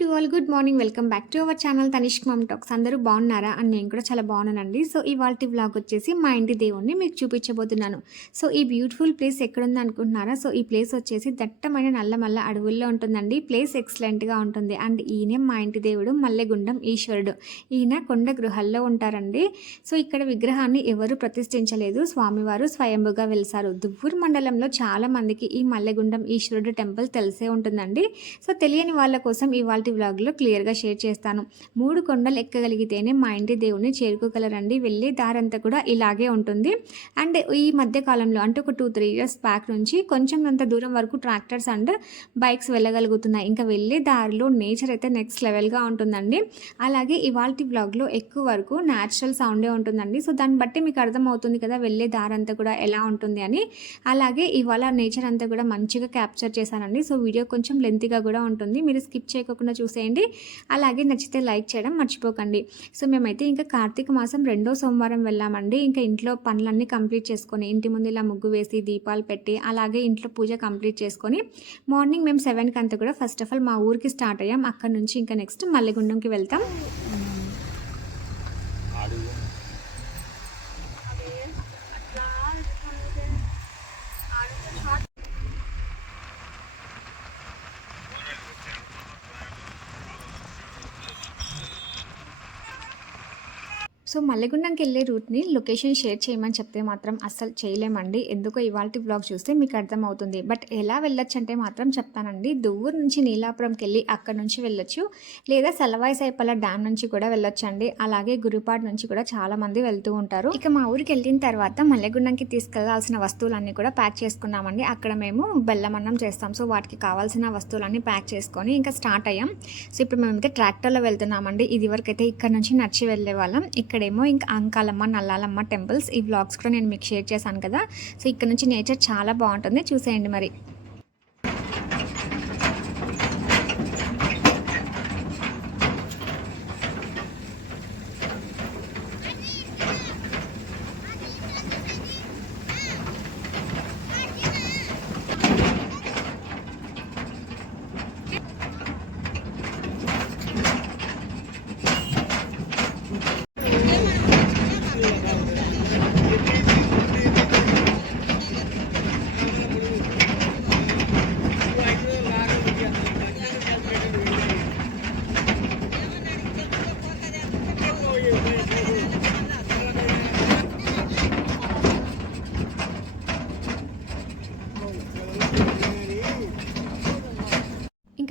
To all good morning. Welcome back to our channel Tanishq mom talks. అందరూ బాగున్నారా? And నేను కూడా చాలా బాగున్నానండి. సో ఇవాల్టి వ్లాగ్ వచ్చేసి మా ఇంటి దేవుణ్ణి మీకు చూపించబోతున్నాను. సో ఈ బ్యూటిఫుల్ ప్లేస్ ఎక్కడుంది అనుకుంటున్నారా? సో ఈ ప్లేస్ వచ్చేసి దట్టమైన నల్లమల్ల అడవుల్లో ఉంటుందండి. ప్లేస్ ఎక్సలెంట్గా ఉంటుంది. అండ్ ఈయన మా ఇంటి దేవుడు మల్లెగుండం ఈశ్వరుడు. ఈయన కొండ గృహాల్లో ఉంటారండి. సో ఇక్కడ విగ్రహాన్ని ఎవరు ప్రతిష్ఠించలేదు, స్వామివారు స్వయంభుగా వెలిసారు. దువ్వూరు మండలంలో చాలా మందికి ఈ మల్లెగుండం ఈశ్వరుడు టెంపుల్ తెలిసే ఉంటుందండి. సో తెలియని వాళ్ళ కోసం ఇవాళ వ్లాగ్లో క్లియర్గా షేర్ చేస్తాను. 3 కొండలు ఎక్కగలిగితేనే మా ఇంటి దేవుని చేరుకోగలరండి. వెళ్ళే దారంతా కూడా ఇలాగే ఉంటుంది. అండ్ ఈ మధ్య కాలంలో అంటే ఒక 2-3 ఇయర్స్ బ్యాక్ నుంచి కొంచెం అంత దూరం వరకు ట్రాక్టర్స్ అండ్ బైక్స్ వెళ్ళగలుగుతున్నాయి. ఇంకా వెళ్ళే దారిలో నేచర్ అయితే నెక్స్ట్ లెవెల్గా ఉంటుందండి. అలాగే ఇవాళ వ్లాగ్లో ఎక్కువ వరకు న్యాచురల్ సౌండే ఉంటుందండి. సో దాన్ని బట్టి మీకు అర్థమవుతుంది కదా వెళ్ళే దారంతా కూడా ఎలా ఉంటుంది అని. అలాగే ఇవాళ నేచర్ అంతా కూడా మంచిగా క్యాప్చర్ చేశానండి. సో వీడియో కొంచెం లెంతీగా కూడా ఉంటుంది, మీరు స్కిప్ చేయకుండా చూసేయండి. అలాగే నచ్చితే లైక్ చేయడం మర్చిపోకండి. సో మేమైతే ఇంకా కార్తీక మాసం 2వ సోమవారం వెళ్ళామండి. ఇంకా ఇంట్లో పనులన్నీ కంప్లీట్ చేసుకొని ఇంటి ముందు ఇలా ముగ్గు వేసి దీపాలు పెట్టి అలాగే ఇంట్లో పూజ కంప్లీట్ చేసుకొని మార్నింగ్ మేము 7కి అంతా కూడా ఫస్ట్ ఆఫ్ ఆల్ మా ఊరికి స్టార్ట్ అయ్యాం. అక్కడ నుంచి ఇంకా నెక్స్ట్ మల్లెగుండంకి వెళ్తాం. సో మల్లెగుండంకి వెళ్ళే రూట్ని లొకేషన్ షేర్ చేయమని చెప్తే మాత్రం అస్సలు చేయలేమండి. ఎందుకో ఇవాల్టి వ్లాగ్ చూస్తే మీకు అర్థమవుతుంది. బట్ ఎలా వెళ్ళొచ్చు అంటే మాత్రం చెప్తానండి. దువ్వూరు నుంచి నీలాపురంకి వెళ్ళి అక్కడ నుంచి వెళ్ళొచ్చు, లేదా సలవాయి సైపల డ్యామ్ నుంచి కూడా వెళ్ళొచ్చండి. అలాగే గురుపాడు నుంచి కూడా చాలా మంది వెళ్తూ ఉంటారు. ఇక మా ఊరికి వెళ్ళిన తర్వాత మల్లెగుండంకి తీసుకెళ్లాల్సిన వస్తువులన్నీ కూడా ప్యాక్ చేసుకున్నామండి. అక్కడ మేము బెల్లమన్నం చేస్తాం. సో వాటికి కావాల్సిన వస్తువులన్నీ ప్యాక్ చేసుకొని ఇంకా స్టార్ట్ అయ్యాం. సో ఇప్పుడు మేమైతే ట్రాక్టర్లో వెళ్తున్నామండి. ఇది వరకైతే ఇక్కడ నుంచి నడిచి వెళ్ళే వాళ్ళం. ఇక్కడేమో ఇంకా అంకాలమ్మ నల్లాలమ్మ టెంపుల్స్. ఈ వ్లాగ్స్ కూడా నేను మీకు షేర్ చేశాను కదా. సో ఇక్కడ నుంచి నేచర్ చాలా బాగుంటుంది, చూసేయండి మరి.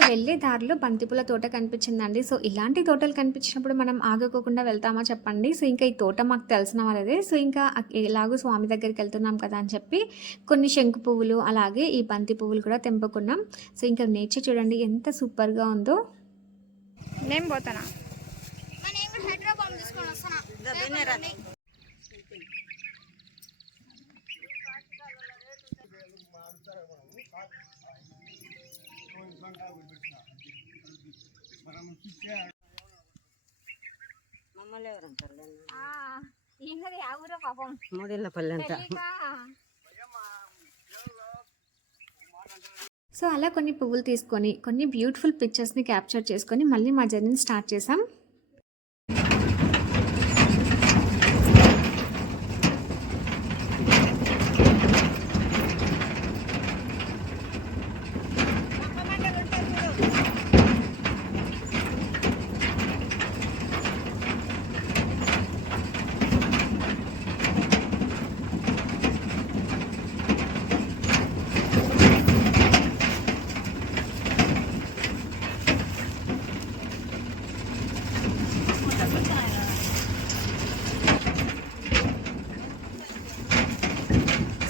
వెళ్ళే దారిలో బంతిపూల తోట కనిపించిందండి. సో ఇలాంటి తోటలు కనిపించినప్పుడు మనం ఆగకోకుండా వెళ్తామా చెప్పండి. సో ఇంకా ఈ తోట మాకు తెలిసిన వాళ్ళదే. సో ఇంకా ఎలాగో స్వామి దగ్గరికి వెళ్తున్నాం కదా అని చెప్పి కొన్ని శంకు పువ్వులు అలాగే ఈ బంతి పువ్వులు కూడా తెంపుకున్నాం. సో ఇంకా నేచర్ చూడండి ఎంత సూపర్గా ఉందో. నేను పోతానా సో అలా కొన్ని పువ్వులు తీసుకొని కొన్ని బ్యూటిఫుల్ పిక్చర్స్ని క్యాప్చర్ చేసుకొని మళ్ళీ మా జర్నీని స్టార్ట్ చేసాం.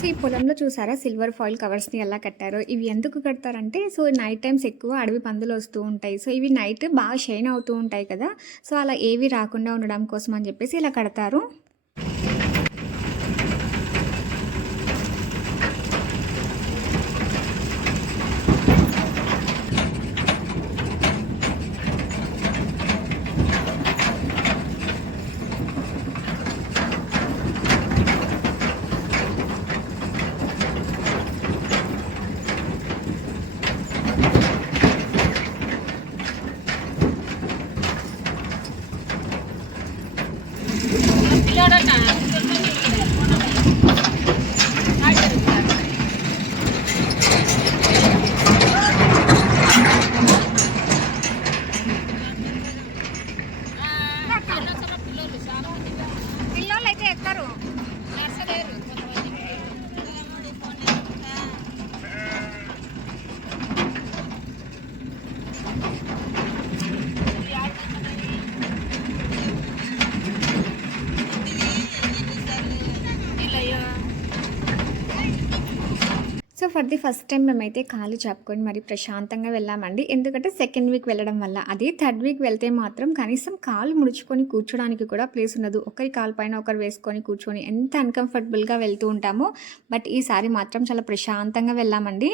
ఈ పొలంలో చూసారా సిల్వర్ ఫాయిల్ కవర్స్ని ఎలా కట్టారో. ఇవి ఎందుకు కడతారంటే సో నైట్ టైమ్స్ ఎక్కువ అడవి పందులు వస్తూ ఉంటాయి. సో ఇవి నైట్ బాగా షైన్ అవుతూ ఉంటాయి కదా. సో అలా ఏవి రాకుండా ఉండడం కోసం అని చెప్పేసి ఇలా కడతారు. ఫర్ ది ఫస్ట్ టైం మేమైతే కాళ్ళు చాపుకొని మరి ప్రశాంతంగా వెళ్ళామండి. ఎందుకంటే సెకండ్ వీక్ వెళ్ళడం వల్ల. అదే థర్డ్ వీక్ వెళ్తే మాత్రం కనీసం కాళ్ళు ముడుచుకొని కూర్చోడానికి కూడా ప్లేస్ ఉండదు. ఒకరి కాలు పైన ఒకరు వేసుకొని కూర్చొని ఎంత అన్‌కంఫర్టబుల్‌గా వెళ్తూ ఉంటామో. బట్ ఈసారి మాత్రం చాలా ప్రశాంతంగా వెళ్ళామండి.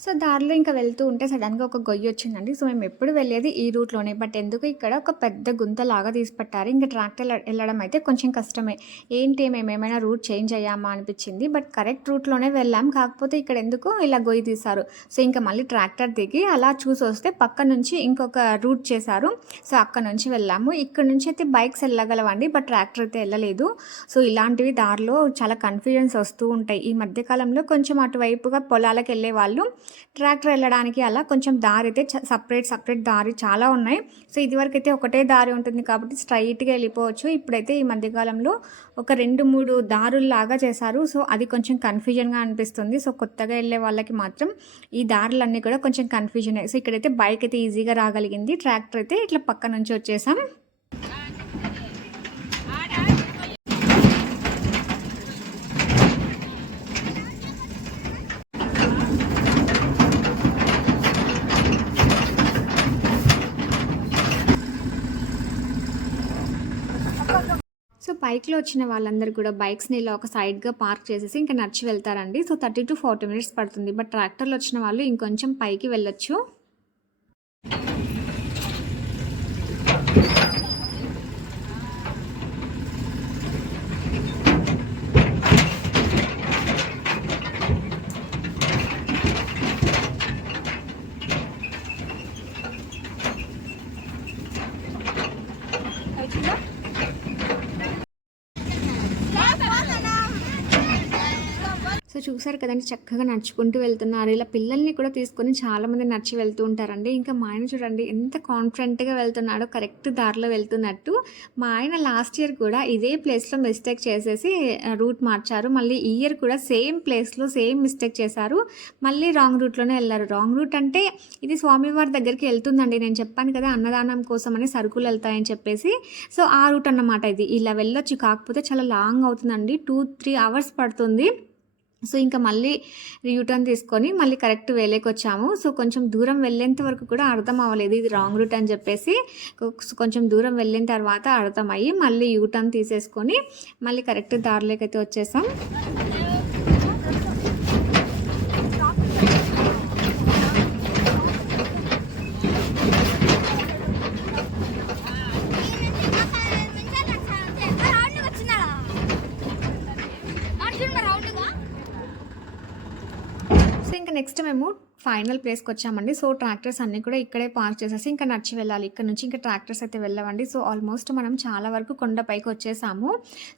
సో, దారిలో ఇంకా వెళ్తూ ఉంటే సడెన్‌గా ఒక గొయ్యొచ్చిందండి. సో, మేమెప్పుడు వెళ్ళేది ఈ రూట్‌లోనే. బట్ ఎందుకో ఇక్కడ ఒక పెద్ద గుంతలాగా తీసి పెట్టారు. ఇంక ట్రాక్టర్‌లో ఎళ్ళడం అయితే కొంచెం కష్టమే. ఏంటి మేమేమైనా రూట్ చేంజ్ అయ్యామా అనిపిచ్చింది. బట్ కరెక్ట్ రూట్‌లోనే వెళ్ళాం. కాకపోతే ఇక్కడ ఎందుకో ఇలా గొయ్యి తీశారు. సో, ఇంక మళ్ళీ ట్రాక్టర్ దిగి అలా చూసొస్తే పక్క నుంచి ఇంకొక రూట్ చేశారు. సో, అక్కడి నుంచి వెళ్ళాము. ఇక్కడ నుంచి అయితే బైక్స్ ఎళ్ళగలవండి. బట్ ట్రాక్టర్ అయితే ఎళ్ళలేదు. సో, ఇలాంటివి దారిలో చాలా కన్‌ఫ్యూజన్స్ వస్తూ ఉంటాయి. ఈ మధ్య కాలంలో కొంచెం అటువైపుగా పొలాలకెళ్ళే వాళ్ళు ట్రాక్టర్ వెళ్ళడానికి అలా కొంచెం దారి అయితే సపరేట్ దారి చాలా ఉన్నాయి. సో, ఇదివరకైతే ఒకటే దారి ఉంటుంది కాబట్టి స్ట్రైట్‌గా వెళ్ళిపోవచ్చు. ఇప్పుడైతే ఈ మధ్యకాలంలో ఒక 2, 3 దారుల్లాగా చేశారు. సో, అది కొంచెం కన్‌ఫ్యూజన్‌గా అనిపిస్తుంది. సో, కొత్తగా వెళ్ళే వాళ్ళకి మాత్రం ఈ దారులన్నీ కూడా కొంచెం కన్‌ఫ్యూజనే. సో, ఇక్కడైతే బైక్ అయితే ఈజీగా రాగలిగింది. ట్రాక్టర్ అయితే ఇట్లా పక్క నుంచి వచ్చేసాం. సో, బైక్‌లో వచ్చిన వాళ్ళందరూ కూడా బైక్స్‌ని ఇలా ఒక సైడ్‌గా పార్క్ చేసేసి ఇంకా నడిచి వెళ్తారండి. సో, 30-40 మినిట్స్ పడుతుంది. బట్ ట్రాక్టర్‌లో వచ్చిన వాళ్ళు ఇంకొంచెం పైకి వెళ్ళొచ్చు. సో, చూసారు కదండీ చక్కగా నడుచుకుంటూ వెళ్తున్నారు. ఇలా పిల్లల్ని కూడా తీసుకొని చాలామంది నడిచి వెళ్తూ ఉంటారండి. ఇంకా మా ఆయన చూడండి ఎంత కాన్ఫిడెంట్‌గా వెళ్తున్నాడో కరెక్ట్ దారిలో వెళ్తున్నట్టు. మా ఆయన లాస్ట్ ఇయర్ కూడా ఇదే ప్లేస్‌లో మిస్టేక్ చేసేసి రూట్ మార్చారు. మళ్ళీ ఈ ఇయర్ కూడా సేమ్ ప్లేస్‌లో సేమ్ మిస్టేక్ చేశారు. మళ్ళీ రాంగ్ రూట్‌లోనే ఎళ్లారు. రాంగ్ రూట్ అంటే ఇది స్వామివారి దగ్గరికి వెళ్తుందండి. నేను చెప్పాను కదా అన్నదానం కోసమని సరుకులు వెళ్తాయని చెప్పేసి. సో, ఆ రూట్ అన్నమాట ఇది. ఇలా వెళ్ళొచ్చు కాకపోతే చాలా లాంగ్ అవుతుందండి. 2-3 అవర్స్ పడుతుంది. సో, ఇంకా మళ్ళీ యూటర్న్ తీసుకొని మళ్ళీ కరెక్ట్ వేలోకొచ్చాము. సో, కొంచెం దూరం వెళ్ళేంత వరకు కూడా అర్థం అవ్వలేదు. ఇది రాంగ్ రూట్ అని చెప్పేసి కొంచెం దూరం వెళ్ళిన తర్వాత అర్థమయ్యి మళ్ళీ యూటర్న్ తీసేసుకొని మళ్ళీ కరెక్ట్ దారిలోకైతే వచ్చేసాం. సో, ఇంక నెక్స్ట్ మేము ఫైనల్ ప్లేస్‌కొచ్చామండి. సో, ట్రాక్టర్స్ అన్నీ కూడా ఇక్కడే పార్క్ చేసేసి ఇంకా నడిచి వెళ్ళాలి. ఇక్కడ నుంచి ఇంకా ట్రాక్టర్స్ అయితే వెళ్ళవండి. సో, ఆల్మోస్ట్ మనం చాలా వరకు కొండ పైకొచ్చేసాము.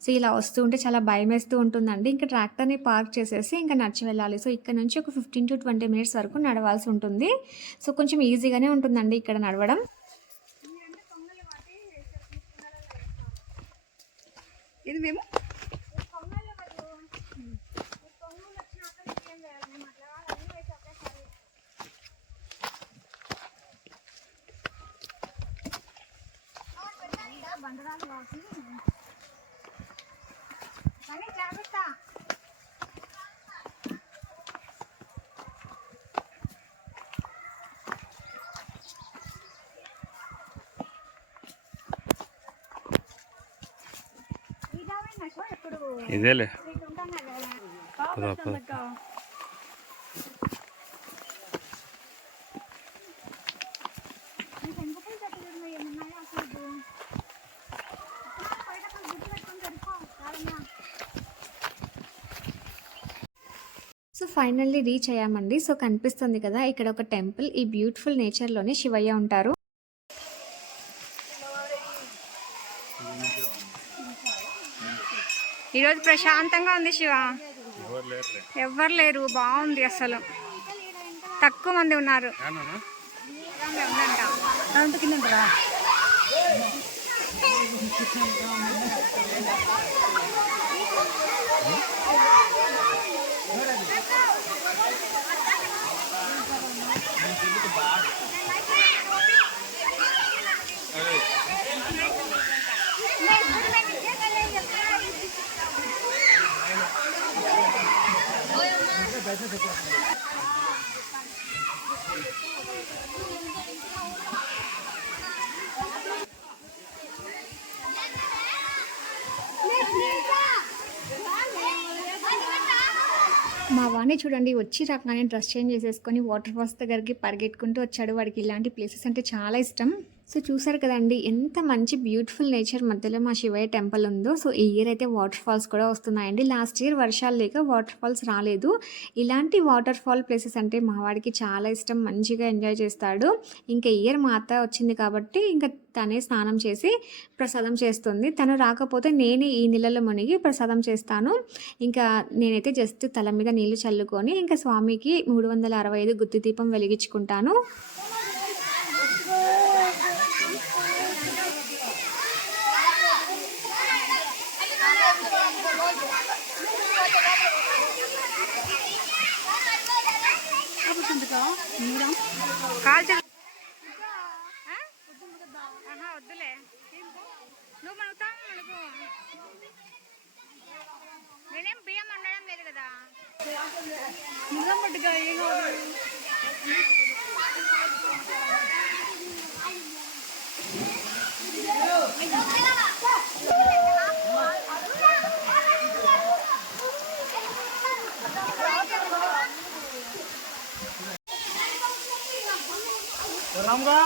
సో, ఇలా వస్తూ ఉంటే చాలా భయమేస్తూ ఉంటుందండి. ఇంకా ట్రాక్టర్‌ని పార్క్ చేసేసి ఇంకా నడిచి వెళ్ళాలి. సో, ఇక్కడ నుంచి ఒక 15-20 మినిట్స్ వరకు నడవాల్సి ఉంటుంది. సో, కొంచెం ఈజీగానే ఉంటుందండి ఇక్కడ నడవడం. ఇది మేము బండరాలు వాసి కానీ జాగ్రత్త. ఇదేలే సో, ఫైనల్లీ రీచ్ అయ్యామండి. సో, కనిపిస్తుంది కదా ఇక్కడ ఒక టెంపుల్. ఈ బ్యూటిఫుల్ నేచర్‌లోనే శివయ్య ఉంటారు. ఈరోజు ప్రశాంతంగా ఉంది శివ. ఎవ్వరు లేరు, బాగుంది అసలు. తక్కువ మంది ఉన్నారు. మా వాడిని చూడండి, వచ్చి రాగానే డ్రెస్ చేంజ్ చేసేసుకొని వాటర్ ఫాల్స్ దగ్గరికి పరిగెట్టుకుంటూ వచ్చాడు. వాడికి ఇలాంటి ప్లేసెస్ అంటే చాలా ఇష్టం. సో చూసారు కదండి, ఎంత మంచి బ్యూటిఫుల్ నేచర్ మధ్యలో మా శివయ్య టెంపుల్ ఉందో. సో ఈ ఇయర్ అయితే వాటర్ ఫాల్స్ కూడా వస్తున్నాయండి. లాస్ట్ ఇయర్ వర్షాలు లేక వాటర్ ఫాల్స్ రాలేదు. ఇలాంటి వాటర్ ఫాల్ ప్లేసెస్ అంటే మా వాడికి చాలా ఇష్టం, మంచిగా ఎంజాయ్ చేస్తాడు. ఇంకా ఇయర్ మా అత్త వచ్చింది కాబట్టి ఇంకా తనే స్నానం చేసి ప్రసాదం చేస్తుంది. తను రాకపోతే నేనే ఈ నీళ్ళలో మునిగి ప్రసాదం చేస్తాను. ఇంకా నేనైతే జస్ట్ తల మీద నీళ్లు చల్లుకొని ఇంకా స్వామికి 365 గుత్తి దీపం వెలిగించుకుంటాను. వద్దులే, నువ్వు మనకు నేనేం బియ్యం వండడం లేదు కదా. रामगा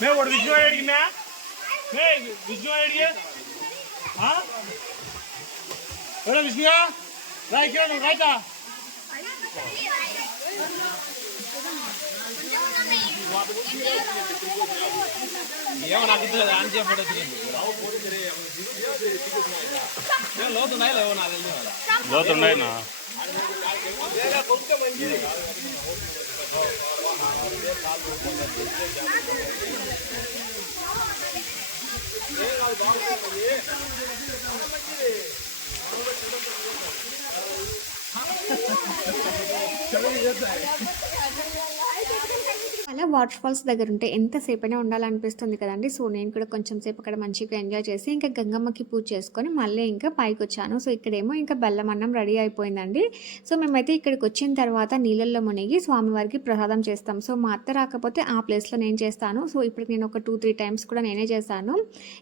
मैं वो विष्णु आएगी मैं विष्णु आएगी हाँ बड़ा विष्णु राय क्या नो राय का ये वाला कितना जान दिया पड़ा थी लो तो नहीं ना అలా వాటర్ ఫాల్స్ దగ్గర ఉంటే ఎంతసేపైనా ఉండాలనిపిస్తుంది కదండి. సో నేను కూడా కొంచెం సేపు అక్కడ మంచిగా ఎంజాయ్ చేసి ఇంకా గంగమ్మకి పూజ చేసుకొని మళ్ళీ ఇంకా పైకి వచ్చాను. సో ఇక్కడేమో ఇంకా బెల్లం అన్నం రెడీ అయిపోయిందండి. సో మేమైతే ఇక్కడికి వచ్చిన తర్వాత నీళ్ళల్లో మునిగి స్వామివారికి ప్రసాదం చేస్తాం. సో మా అత్త రాకపోతే ఆ ప్లేస్లో నేను చేస్తాను. సో ఇప్పుడు నేను ఒక 2-3 టైమ్స్ కూడా నేనే చేశాను.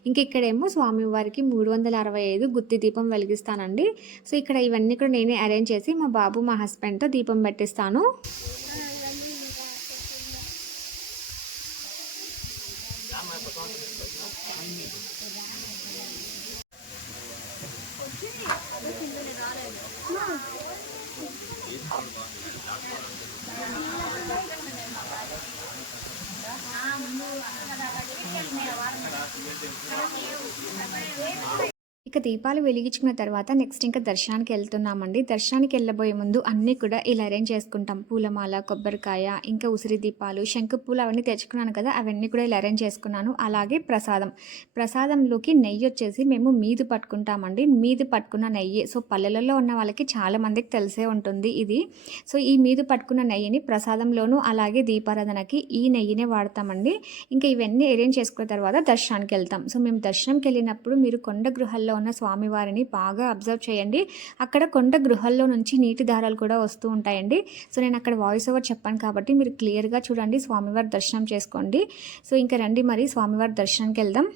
ఇంక ఇక్కడేమో స్వామివారికి 365 గుత్తి దీపం వెలిగిస్తానండి. సో ఇక్కడ ఇవన్నీ కూడా నేనే అరేంజ్ చేసి మా బాబు మా హస్బెండ్తో దీపం పెట్టిస్తాను. ఇక దీపాలు వెలిగించుకున్న తర్వాత నెక్స్ట్ ఇంకా దర్శనానికి వెళ్తున్నామండి. దర్శనానికి వెళ్ళబోయే ముందు అన్నీ కూడా ఇలా అరేంజ్ చేసుకుంటాం. పూలమాల, కొబ్బరికాయ, ఇంకా ఉసిరి దీపాలు, శంకు పూలు అవన్నీ తెచ్చుకున్నాను కదా, అవన్నీ కూడా ఇలా అరేంజ్ చేసుకున్నాను. అలాగే ప్రసాదంలోకి నెయ్యి వచ్చేసి మేము మీది పట్టుకుంటామండి. మీది పట్టుకున్న నెయ్యి. సో పల్లెలలో ఉన్న వాళ్ళకి చాలా మందికి తెలిసే ఉంటుంది ఇది. సో ఈ మీది పట్టుకున్న నెయ్యిని ప్రసాదంలోనూ అలాగే దీపారాధనకి ఈ నెయ్యినే వాడతామండి. ఇంకా ఇవన్నీ అరేంజ్ చేసుకున్న తర్వాత దర్శనానికి వెళ్తాం. సో మేము దర్శనంకి వెళ్ళినప్పుడు మీరు కొండ గృహాల్లో ఉన్న స్వామివారిని బాగా అబ్జర్వ్ చేయండి. అక్కడ కొండ గృహాల్లో నుంచి నీటి దారాలు కూడా వస్తూ ఉంటాయండి. సో నేను అక్కడ వాయిస్ ఓవర్ చెప్పాను కాబట్టి మీరు క్లియర్గా చూడండి, స్వామివారి దర్శనం చేసుకోండి. సో ఇంకా రండి మరి స్వామివారి దర్శనానికి వెళ్దాం.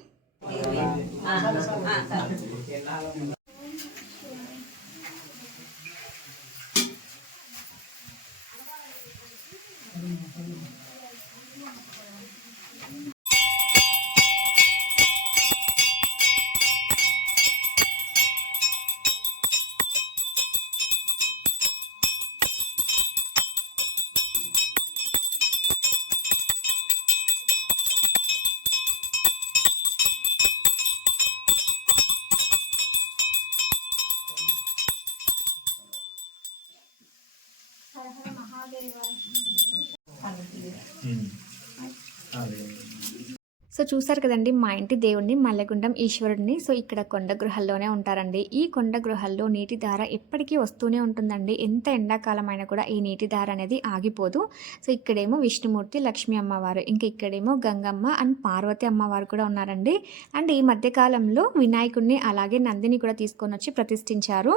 సో చూసారు కదండి మా ఇంటి దేవుడిని మల్లెగుండం ఈశ్వరుడిని. సో ఇక్కడ కొండ గృహాల్లోనే ఉంటారండి. ఈ కొండ గృహాల్లో నీటి ధార ఎప్పటికీ వస్తూనే ఉంటుందండి. ఎంత ఎండాకాలం అయినా కూడా ఈ నీటి ధార అనేది ఆగిపోదు. సో ఇక్కడేమో విష్ణుమూర్తి, లక్ష్మీ అమ్మవారు, ఇంకా ఇక్కడేమో గంగమ్మ అండ్ పార్వతి అమ్మవారు కూడా ఉన్నారండి. అండ్ ఈ మధ్యకాలంలో వినాయకుడిని అలాగే నందిని కూడా తీసుకొని వచ్చి ప్రతిష్ఠించారు.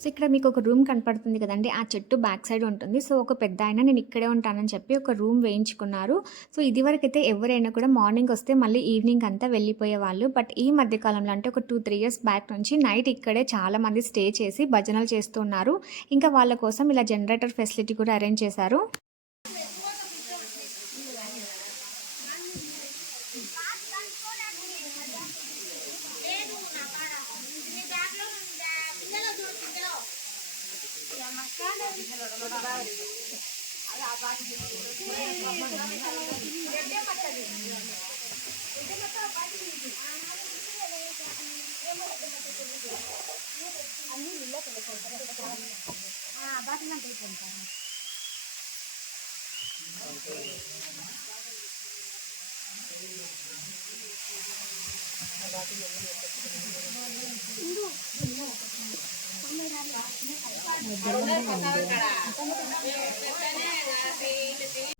సో ఇక్కడ మీకు ఒక రూమ్ కనపడుతుంది కదండి, ఆ చెట్టు బ్యాక్ సైడ్ ఉంటుంది. సో ఒక పెద్ద ఆయన నేను ఇక్కడే ఉంటానని చెప్పి ఒక రూమ్ వేయించుకున్నారు. సో ఇదివరకైతే ఎవరైనా కూడా మార్నింగ్ వస్తే మళ్ళీ ఈవినింగ్ అంతా వెళ్ళిపోయేవాళ్ళు. బట్ ఈ మధ్యకాలంలో అంటే ఒక 2-3 ఇయర్స్ బ్యాక్ నుంచి నైట్ ఇక్కడే చాలామంది స్టే చేసి భజనలు చేస్తున్నారు. ఇంకా వాళ్ళ కోసం ఇలా జనరేటర్ ఫెసిలిటీ కూడా అరేంజ్ చేశారు.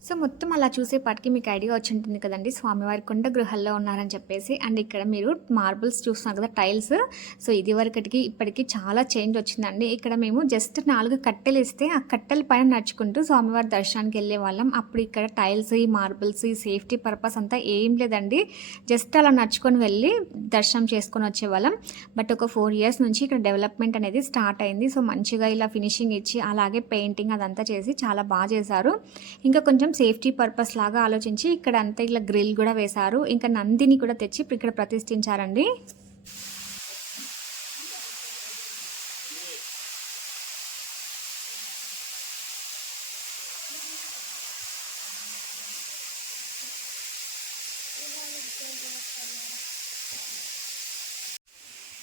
సో మొత్తం అలా చూసేపాటికి మీకు ఐడియా వచ్చి ఉంటుంది కదండి, స్వామివారి కొండ గృహాల్లో ఉన్నారని చెప్పేసి. అండ్ ఇక్కడ మీరు మార్బుల్స్ చూస్తున్నారు కదా, టైల్స్. సో ఇది వరకటికి ఇప్పటికి చాలా చేంజ్ వచ్చిందండి. ఇక్కడ మేము జస్ట్ 4 కట్టెలు ఇస్తే ఆ కట్టెల పైన నడుచుకుంటూ స్వామివారి దర్శనానికి వెళ్ళే వాళ్ళం. అప్పుడు ఇక్కడ టైల్స్, ఈ మార్బుల్స్, ఈ సేఫ్టీ పర్పస్ అంతా ఏం లేదండి. జస్ట్ అలా నడుచుకొని వెళ్ళి దర్శనం చేసుకొని వచ్చేవాళ్ళం. బట్ ఒక 4 ఇయర్స్ నుంచి ఇక్కడ డెవలప్మెంట్ అనేది స్టార్ట్ అయింది. సో మంచిగా ఇలా ఫినిషింగ్ ఇచ్చి అలాగే పెయింటింగ్ అదంతా చేసి చాలా బాగా చేశారు. ఇంకా కొంచెం సేఫ్టీ పర్పస్ లాగా ఆలోచించి ఇక్కడ అంతా ఇలా గ్రిల్ కూడా వేశారు. ఇంకా నందిని కూడా తెచ్చి ఇక్కడ ప్రతిష్ఠించారండి.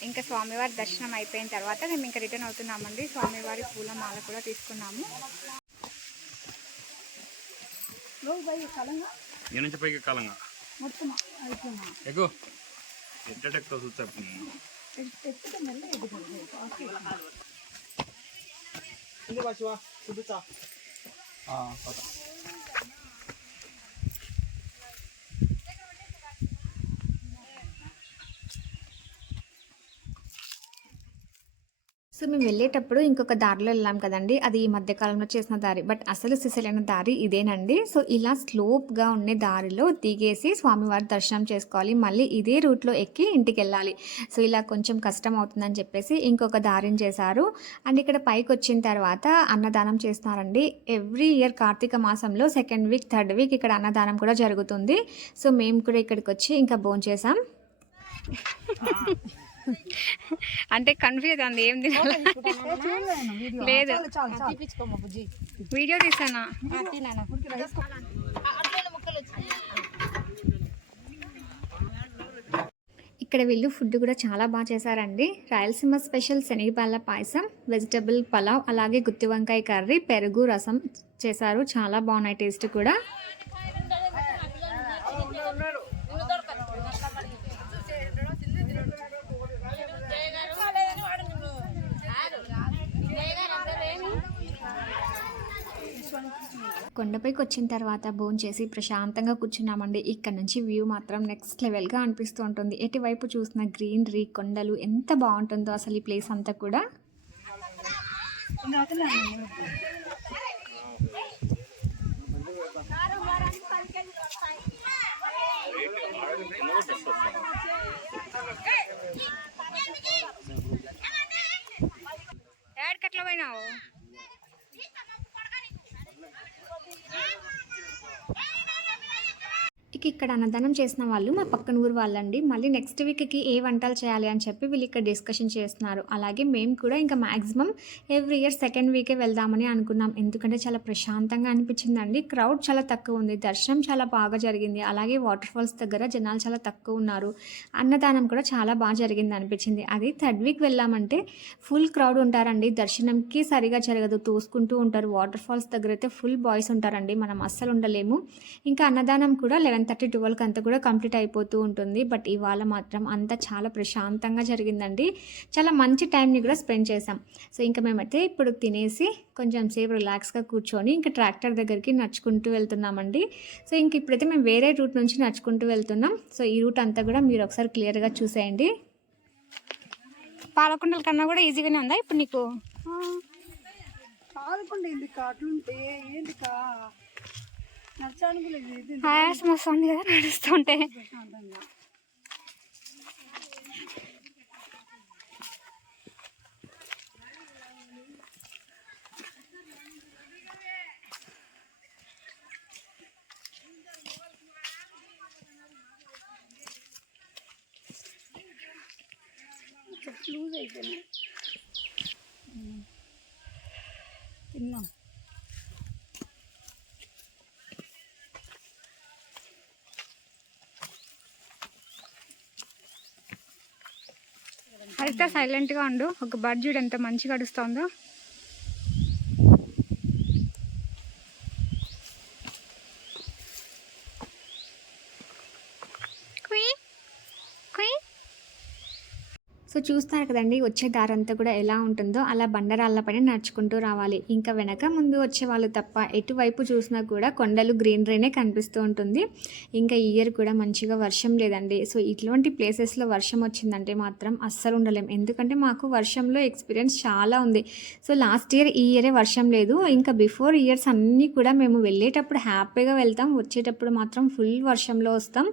ఇంకా స్వామివారి దర్శనం అయిపోయిన తర్వాత మేము ఇంకా రిటర్న్ అవుతున్నామండి. స్వామివారి పూలమాల కూడా తీసుకున్నాము. ఈ నుంచి పైకి కాలంగా ఎక్కువ ఎట్టెక్కువ చూస్తాను. సో మేము వెళ్ళేటప్పుడు ఇంకొక దారిలో వెళ్ళాం కదండి, అది ఈ మధ్యకాలంలో చేసిన దారి. బట్ అసలు సిసలైన దారి ఇదేనండి. సో ఇలా స్లోప్గా ఉండే దారిలో దిగేసి స్వామివారి దర్శనం చేసుకోవాలి. మళ్ళీ ఇదే రూట్లో ఎక్కి ఇంటికి వెళ్ళాలి. సో ఇలా కొంచెం కష్టం అవుతుందని చెప్పేసి ఇంకొక దారిని చేశారు. అండ్ ఇక్కడ పైకి వచ్చిన తర్వాత అన్నదానం చేస్తున్నారండి. ఎవ్రీ ఇయర్ కార్తీక మాసంలో 2nd వీక్ 3rd వీక్ ఇక్కడ అన్నదానం కూడా జరుగుతుంది. సో మేము కూడా ఇక్కడికి వచ్చి ఇంకా భోంచేసాం. అంటే కన్ఫ్యూజ్ అంది, ఏం తినాలి లేదు. వీడియో తీసానా? ఇక్కడ వీళ్ళు ఫుడ్ కూడా చాలా బాగా చేశారండి. రాయలసీమ స్పెషల్ శనగపాల పాయసం, వెజిటబుల్ పలావ్, అలాగే గుత్తి వంకాయ కర్రీ, పెరుగు, రసం చేశారు. చాలా బాగున్నాయి టేస్ట్ కూడా. కొండపైకి వచ్చిన తర్వాత భోంచేసి ప్రశాంతంగా కూర్చున్నామండి. ఇక్కడ నుంచి వ్యూ మాత్రం నెక్స్ట్ లెవెల్గా అనిపిస్తూ ఉంటుంది. ఎటువైపు చూసిన గ్రీనరీ, కొండలు ఎంత బాగుంటుందో అసలు ఈ ప్లేస్ అంతా కూడా. ఎక్కడికట్లా పోయినావు? ఇక్కడ ఇక్కడ అన్నదానం చేసిన వాళ్ళు మా పక్కన ఊరు వాళ్ళండి. మళ్ళీ నెక్స్ట్ వీక్కి ఏ వంటలు చేయాలి అని చెప్పి వీళ్ళు ఇక్కడ డిస్కషన్ చేస్తున్నారు. అలాగే మేము కూడా ఇంకా మ్యాక్సిమం ఎవ్రీ ఇయర్ సెకండ్ వీకే వెళ్దామని అనుకున్నాం. ఎందుకంటే చాలా ప్రశాంతంగా అనిపించిందండి. క్రౌడ్ చాలా తక్కువ ఉంది, దర్శనం చాలా బాగా జరిగింది. అలాగే వాటర్ ఫాల్స్ దగ్గర జనాలు చాలా తక్కువ ఉన్నారు. అన్నదానం కూడా చాలా బాగా జరిగింది అనిపించింది. అది థర్డ్ వీక్ వెళ్ళామంటే ఫుల్ క్రౌడ్ ఉంటారండి. దర్శనంకి సరిగా జరగదు, తోసుకుంటూ ఉంటారు. వాటర్ ఫాల్స్ దగ్గర అయితే ఫుల్ బాయ్స్ ఉంటారండి, మనం అస్సలు ఉండలేము. ఇంకా అన్నదానం కూడా 11:30-12కి అంతా కూడా కంప్లీట్ అయిపోతూ ఉంటుంది. బట్ ఇవాళ మాత్రం అంతా చాలా ప్రశాంతంగా జరిగిందండి. చాలా మంచి టైంని కూడా స్పెండ్ చేసాం. సో ఇంకా మేమైతే ఇప్పుడు తినేసి కొంచెం సేపు రిలాక్స్గా కూర్చొని ఇంకా ట్రాక్టర్ దగ్గరికి నడుచుకుంటూ వెళ్తున్నామండి. సో ఇంక ఇప్పుడైతే మేము వేరే రూట్ నుంచి నడుచుకుంటూ వెళ్తున్నాం. సో ఈ రూట్ అంతా కూడా మీరు ఒకసారి క్లియర్గా చూసేయండి. పాలకొండల కన్నా కూడా ఈజీగానే ఉందా ఇప్పుడు నీకు? పాలకొండ ఎందుకు అట్లుంటే ఏందుకా నడచడానికి ఆయాసం వస్తుంది కదా నడుస్తుంటే. ప్రశాంతంగా. లూజ్ అయిపోయింది. తిన్నాం. అయితే సైలెంట్గా ఉండు. ఒక బర్డ్ చూడు ఎంత మంచిగా అడుస్తుందో. సో చూస్తారు కదండి, వచ్చే దారంతా కూడా ఎలా ఉంటుందో అలా బండరాళ్ళ పైన నడుచుకుంటూ రావాలి. ఇంకా వెనక ముందు వచ్చే వాళ్ళు తప్ప ఎటువైపు చూసినా కూడా కొండలు గ్రీనరీనే కనిపిస్తూ ఉంటుంది. ఇంకా ఈ ఇయర్ కూడా మంచిగా వర్షం లేదండి. సో ఇట్లాంటి ప్లేసెస్లో వర్షం వచ్చిందంటే మాత్రం అస్సలు ఉండలేం. ఎందుకంటే మాకు వర్షంలో ఎక్స్పీరియన్స్ చాలా ఉంది. సో లాస్ట్ ఇయర్, ఈ ఇయరే వర్షం లేదు. ఇంకా బిఫోర్ ఇయర్స్ అన్నీ కూడా మేము వెళ్ళేటప్పుడు హ్యాపీగా వెళ్తాం, వచ్చేటప్పుడు మాత్రం ఫుల్ వర్షంలో వస్తాం.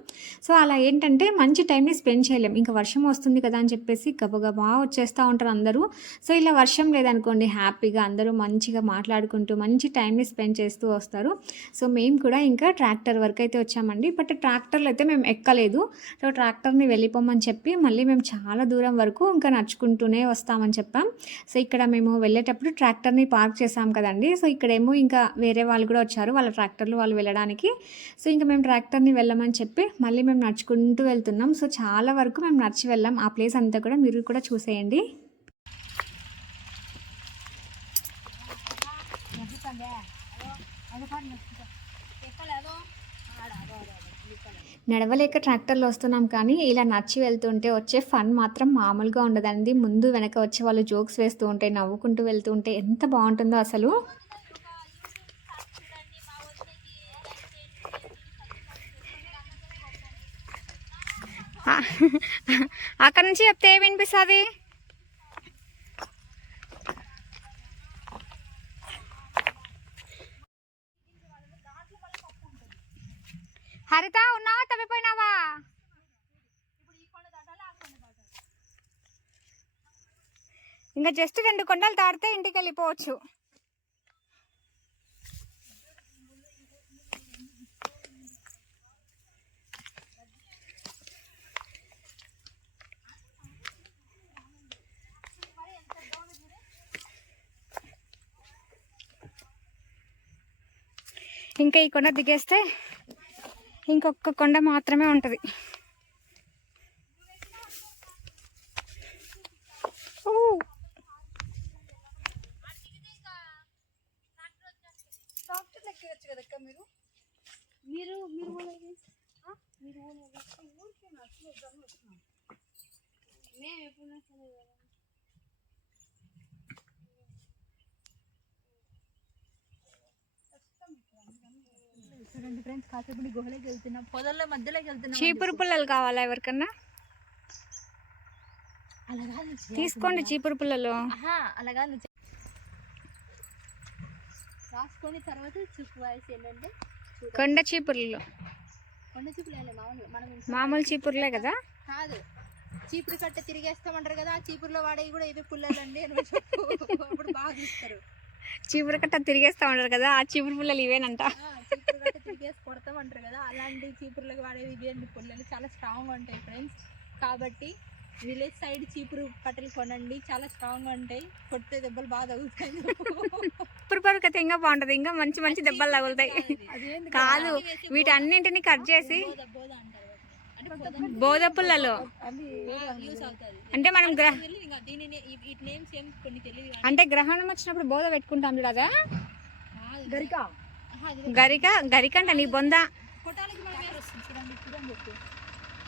సో అలా ఏంటంటే మంచి టైంని స్పెండ్ చేయలేం. ఇంకా వర్షం వస్తుంది కదా అని చెప్పేసి గబగబా వచ్చేస్తూ ఉంటారు అందరూ. సో ఇలా వర్షం లేదనుకోండి, హ్యాపీగా అందరూ మంచిగా మాట్లాడుకుంటూ మంచి టైంని స్పెండ్ చేస్తూ వస్తారు. సో మేము కూడా ఇంకా ట్రాక్టర్ వరకు అయితే వచ్చామండి. బట్ ట్రాక్టర్లో అయితే మేము ఎక్కలేదు. సో ట్రాక్టర్ని వెళ్ళిపోమని చెప్పి మళ్ళీ మేము చాలా దూరం వరకు ఇంకా నడుచుకుంటూనే వస్తామని చెప్పాం. సో ఇక్కడ మేము వెళ్ళేటప్పుడు ట్రాక్టర్ని పార్క్ చేసాం కదండి. సో ఇక్కడేమో ఇంకా వేరే వాళ్ళు కూడా వచ్చారు, వాళ్ళ ట్రాక్టర్లు వాళ్ళు వెళ్ళడానికి. సో ఇంకా మేము ట్రాక్టర్ని వెళ్ళమని చెప్పి మళ్ళీ మేము నడుచుకుంటూ వెళ్తున్నాం. సో చాలా వరకు మేము నడిచి వెళ్ళాం. ఆ ప్లేస్ అంతా కూడా మీరు కూడా చూసేయండి. నడవలేక ట్రాక్టర్లో వస్తున్నాం, కానీ ఇలా నడిచి వెళ్తుంటే వచ్చే ఫన్ మాత్రం మామూలుగా ఉండదండి. ముందు వెనక వచ్చే వాళ్ళు జోక్స్ వేస్తూ ఉంటే, నవ్వుకుంటూ వెళ్తూ ఉంటే ఎంత బాగుంటుందో అసలు. అక్కడ నుంచి చెప్తే ఏమి వినిపిస్తుంది? హరిత ఉన్నావా, తప్పిపోయినావా? ఇంకా జస్ట్ 2 కొండలు దాటితే ఇంటికి వెళ్ళిపోవచ్చు. ఇంకా ఈ కొండ దిగేస్తే ఇంకొక కొండ మాత్రమే ఉంటుంది. ఫ్రెండ్స్ కాసేపు గుహలోకి వెళ్తున్నాం, పొదల్లో మధ్యలోకి వెళ్తున్నాం. చీపురు పుల్లలు కావాలా ఎవరికన్నా? అలాగా తీసుకోండి చీపురు పుల్లలు. అలాగా రాసుకొని తర్వాత చుట్టూ వాయిస్ ఏంటంటే కొండ చీపుర్లు. కొండ చీపురు మామూలు చీపుర్లే కదా? కాదు, చీపురు కట్ట తిరిగేస్తామంటారు కదా, ఆ చీపురులో వాడేవి కూడా ఇవే పుల్లలండి అని చెప్పు. అప్పుడు బాగా ఇస్తారు. చీపురు కట్ట తిరిగేస్తా ఉంటారు కదా, ఆ చీపురు పుల్లలు ఇవేనంట. చీపురు కట్ట తిరిగేసి కొడతామంటారు కదా, అలాంటి చీపుర్లకు వాడేవి ఇవేంటి పుల్లలు చాలా స్ట్రాంగ్గా ఉంటాయి ఫ్రెండ్స్. కాబట్టి విలేజ్ సైడ్ చీపురు కట్టెలు కొనండి, చాలా స్ట్రాంగ్గా ఉంటాయి, కొడితే దెబ్బలు బాగా తగులుతాయి. చీపురు పరుకైతే ఇంకా బాగుంటది, ఇంకా మంచి మంచి దెబ్బలు తగులుతాయి. కాదు, వీటన్నింటిని కట్ చేసి బోధ పుల్లలు అంటే మనం అంటే గ్రహణం వచ్చినప్పుడు బోధ పెట్టుకుంటాం చూడదా, గరిక గరిక అంట నీ బొంద.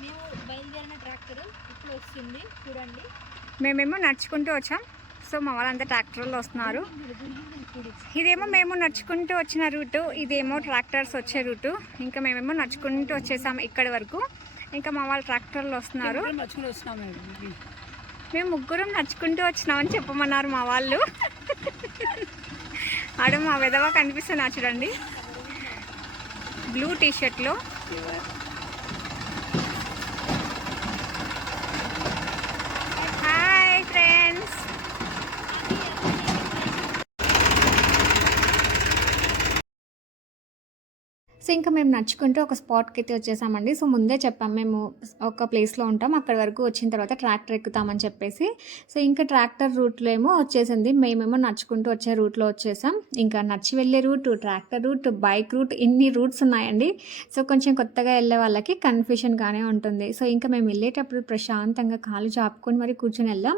మేము బయలుదేరిన ట్రాక్టర్ ఇప్పుడు వస్తుంది చూడండి. మేమేమో నడుచుకుంటూ వచ్చాం, సో మా వాళ్ళంతా ట్రాక్టర్లో వస్తున్నారు. ఇదేమో మేము నడుచుకుంటూ వచ్చిన రూటు, ఇదేమో ట్రాక్టర్స్ వచ్చే రూటు. ఇంకా మేమేమో నడుచుకుంటూ వచ్చేసాము ఇక్కడి వరకు, ఇంకా మా వాళ్ళు ట్రాక్టర్లో వస్తున్నారు. మేము ముగ్గురం నడుచుకుంటూ వచ్చినామని చెప్పమన్నారు మా వాళ్ళు. ఆడ మా విధవ కనిపిస్తున్నా చూడండి, బ్లూ టీషర్ట్లో. Hi friends. సో ఇంకా మేము నడుచుకుంటూ ఒక స్పాట్కి అయితే వచ్చేసామండి. సో ముందే చెప్పాం మేము ఒక ప్లేస్లో ఉంటాం, అక్కడి వరకు వచ్చిన తర్వాత ట్రాక్టర్ ఎక్కుతామని చెప్పేసి. సో ఇంకా ట్రాక్టర్ రూట్లో ఏమో వచ్చేసింది, మేమేమో నడుచుకుంటూ వచ్చే రూట్లో వచ్చేసాం. ఇంకా నడిచి వెళ్ళే route, tractor route, bike route, ఇన్ని రూట్స్ ఉన్నాయండి. సో కొంచెం కొత్తగా వెళ్ళే వాళ్ళకి కన్ఫ్యూషన్గానే ఉంటుంది. సో ఇంకా మేము వెళ్ళేటప్పుడు ప్రశాంతంగా కాలు చాపుకొని మరి కూర్చొని వెళ్ళాం.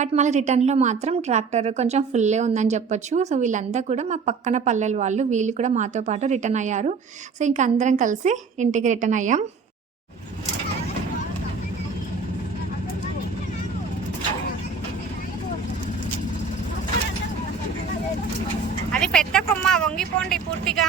బట్ మళ్ళీ రిటర్న్లో మాత్రం ట్రాక్టర్ కొంచెం ఫుల్లే ఉందని చెప్పొచ్చు. సో వీళ్ళంతా కూడా మా పక్కన పల్లెల వాళ్ళు, వీళ్ళు కూడా మాతో పాటు రిటర్న్ అయ్యారు. సో ఇంకా అందరం కలిసి ఇంటికి రిటర్న్ అయ్యాం. అది పెద్ద కొమ్మ, వంగిపోండి పూర్తిగా.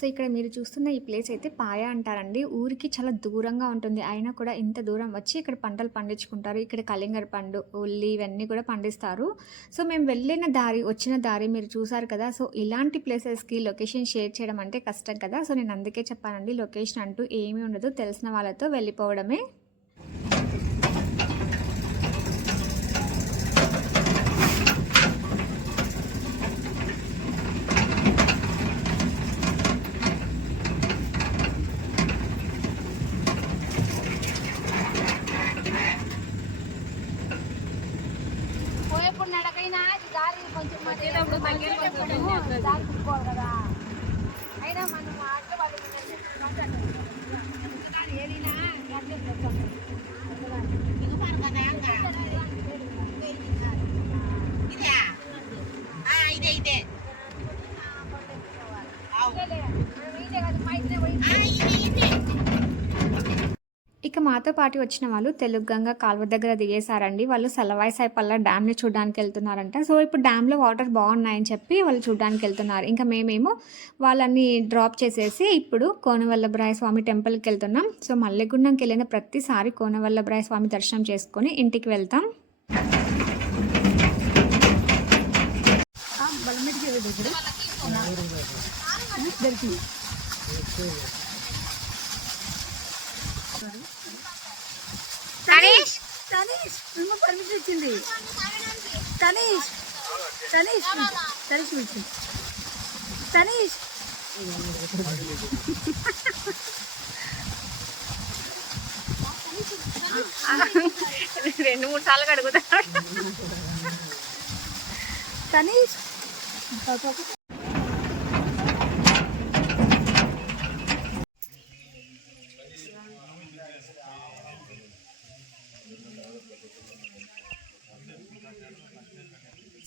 సో ఇక్కడ మీరు చూస్తున్న ఈ ప్లేస్ అయితే పాయ అంటారండి. ఊరికి చాలా దూరంగా ఉంటుంది, అయినా కూడా ఇంత దూరం వచ్చి ఇక్కడ పంటలు పండించుకుంటారు. ఇక్కడ కలింగర పండు, ఉల్లి ఇవన్నీ కూడా పండిస్తారు. సో మేము వెళ్ళిన దారి, వచ్చిన దారి మీరు చూసారు కదా. సో ఇలాంటి ప్లేసెస్కి లొకేషన్ షేర్ చేయడం అంటే కష్టం కదా. సో నేను అందుకే చెప్పానండి, లొకేషన్ అంటూ ఏమీ ఉండదు, తెలిసిన వాళ్ళతో వెళ్ళిపోవడమే. అయినా మనం ఆటో వాళ్ళు ఇక మాతో పాటు వచ్చిన వాళ్ళు తెలుగంగ కాలువ దగ్గర దిగేశారండి. వాళ్ళు సలవాయి సాయిపల్ల డ్యామ్ని చూడడానికి వెళ్తున్నారంట. సో ఇప్పుడు డ్యామ్లో వాటర్ బాగున్నాయని చెప్పి వాళ్ళు చూడడానికి వెళ్తున్నారు. ఇంకా మేమేమో వాళ్ళని డ్రాప్ చేసేసి ఇప్పుడు కోనవల్లభరాయ స్వామి టెంపుల్కి వెళ్తున్నాం. సో మల్లెగుండంకి వెళ్ళిన ప్రతిసారి కోనవల్లభరాయ స్వామి దర్శనం చేసుకొని ఇంటికి వెళ్తాం. తనీష్ తనీష్ పర్మిషన్ ఇచ్చింది. తనీష్ తనీష్ తనీష్ ఇచ్చింది. తనీష్ 2-3 సార్లు కడుగుతాడు తనీష్.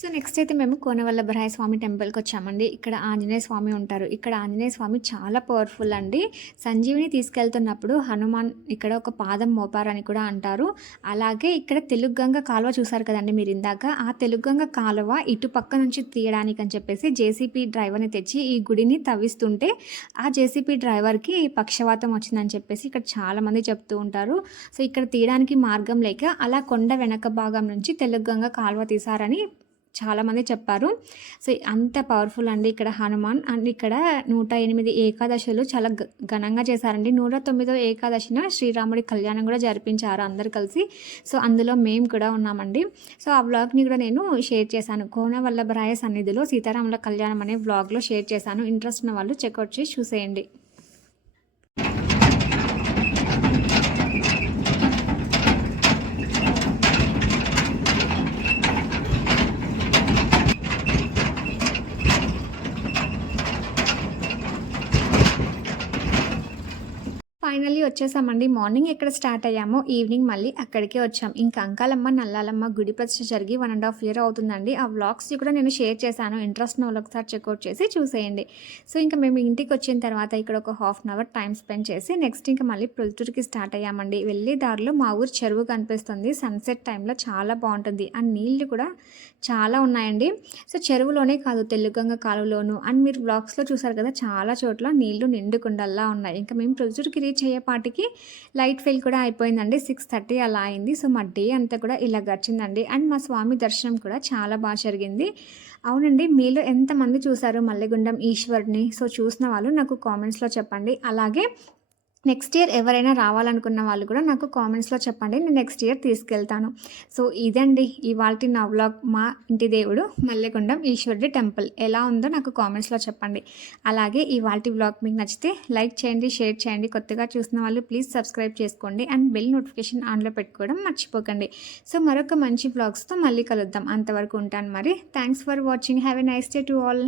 సో నెక్స్ట్ అయితే మేము కోనవల్లభరాయ స్వామి టెంపుల్కి వచ్చామండి. ఇక్కడ ఆంజనేయ స్వామి ఉంటారు. ఇక్కడ ఆంజనేయ స్వామి చాలా పవర్ఫుల్ అండి. సంజీవిని తీసుకెళ్తున్నప్పుడు హనుమాన్ ఇక్కడ ఒక పాదం మోపారని కూడా అంటారు. అలాగే ఇక్కడ తెలుగంగ కాలువ చూసారు కదండి మీరు ఇందాక, ఆ తెలుగంగ కాలువ ఇటు పక్క నుంచి తీయడానికి అని చెప్పేసి జేసీపీ డ్రైవర్ని తెచ్చి ఈ గుడిని తవ్విస్తుంటే ఆ జేసీపీ డ్రైవర్కి పక్షవాతం వచ్చిందని చెప్పేసి ఇక్కడ చాలామంది చెప్తూ ఉంటారు. సో ఇక్కడ తీయడానికి మార్గం లేక అలా కొండ వెనక భాగం నుంచి తెలుగంగ కాలువ తీశారని చాలామంది చెప్పారు. సో అంత పవర్ఫుల్ అండి ఇక్కడ హనుమాన్. అండ్ ఇక్కడ 108 ఏకాదశులు చాలా ఘనంగా చేశారండి. 109వ ఏకాదశిన శ్రీరాముడి కళ్యాణం కూడా జరిపించారు అందరు కలిసి. సో అందులో మేము కూడా ఉన్నామండి. సో ఆ వ్లాగ్ని కూడా నేను షేర్ చేశాను. కోనవల్లభరాయ సన్నిధిలో సీతారాముల కళ్యాణం అనే వ్లాగ్లో షేర్ చేశాను. ఇంట్రెస్ట్ ఉన్న వాళ్ళు చెక్అవుట్ చేసి చూసేయండి. ఫైనల్లీ వచ్చేసామండి. మార్నింగ్ ఎక్కడ స్టార్ట్ అయ్యామో ఈవినింగ్ మళ్ళీ అక్కడికే వచ్చాం. ఇంకా అంకాలమ్మ నల్లాలమ్మ గుడి ప్రతిష్ఠ జరిగి 1.5 year అవుతుందండి. ఆ వ్లాగ్స్ కూడా నేను షేర్ చేశాను. ఇంట్రెస్ట్ ఉన్న వాళ్ళు ఒకసారి చెక్అవుట్ చేసి చూసేయండి. సో ఇంకా మేము ఇంటికి వచ్చిన తర్వాత ఇక్కడ ఒక 1/2 hour టైం స్పెండ్ చేసి నెక్స్ట్ ఇంకా మళ్ళీ ప్రొద్దుటూరుకి స్టార్ట్ అయ్యామండి. వెళ్ళే దారిలో మా ఊరు చెరువు కనిపిస్తుంది. సన్సెట్ టైంలో చాలా బాగుంటుంది. ఆ నీళ్ళు కూడా చాలా ఉన్నాయండి. సో చెరువులోనే కాదు తెలుగంగ కాలువలోను అండ్ మీరు వ్లాగ్స్లో చూసారు కదా చాలా చోట్ల నీళ్లు నిండుకుండల్లా ఉన్నాయి. ఇంకా మేము ప్రొద్దుటూరుకి రీచ్ అయ్యేపాటికి లైట్ ఫెయిల్ కూడా అయిపోయిందండి. 6:30 అలా అయింది. సో మా డే అంతా కూడా ఇలా గడిచిందండి. అండ్ మా స్వామి దర్శనం కూడా చాలా బాగా జరిగింది. అవునండి, మీలో ఎంతమంది చూసారు మల్లెగుండం ఈశ్వరుని? సో చూసిన వాళ్ళు నాకు కామెంట్స్లో చెప్పండి. అలాగే నెక్స్ట్ ఇయర్ ఎవరైనా రావాలనుకున్న వాళ్ళు కూడా నాకు కామెంట్స్లో చెప్పండి. నేను నెక్స్ట్ ఇయర్ తీసుకెళ్తాను. సో ఇదండి ఇవాల్టి నా వ్లాగ్. మా ఇంటి దేవుడు మల్లెగుండం ఈశ్వరుడి టెంపుల్ ఎలా ఉందో నాకు కామెంట్స్లో చెప్పండి. అలాగే ఇవాల్టి వ్లాగ్ మీకు నచ్చితే లైక్ చేయండి, షేర్ చేయండి. కొత్తగా చూసిన వాళ్ళు ప్లీజ్ సబ్స్క్రైబ్ చేసుకోండి అండ్ బెల్ నోటిఫికేషన్ ఆన్లో పెట్టుకోవడం మర్చిపోకండి. సో మరొక మంచి వ్లాగ్స్తో మళ్ళీ కలుద్దాం. అంతవరకు ఉంటాను మరి. Thanks for watching. Have a nice day to all.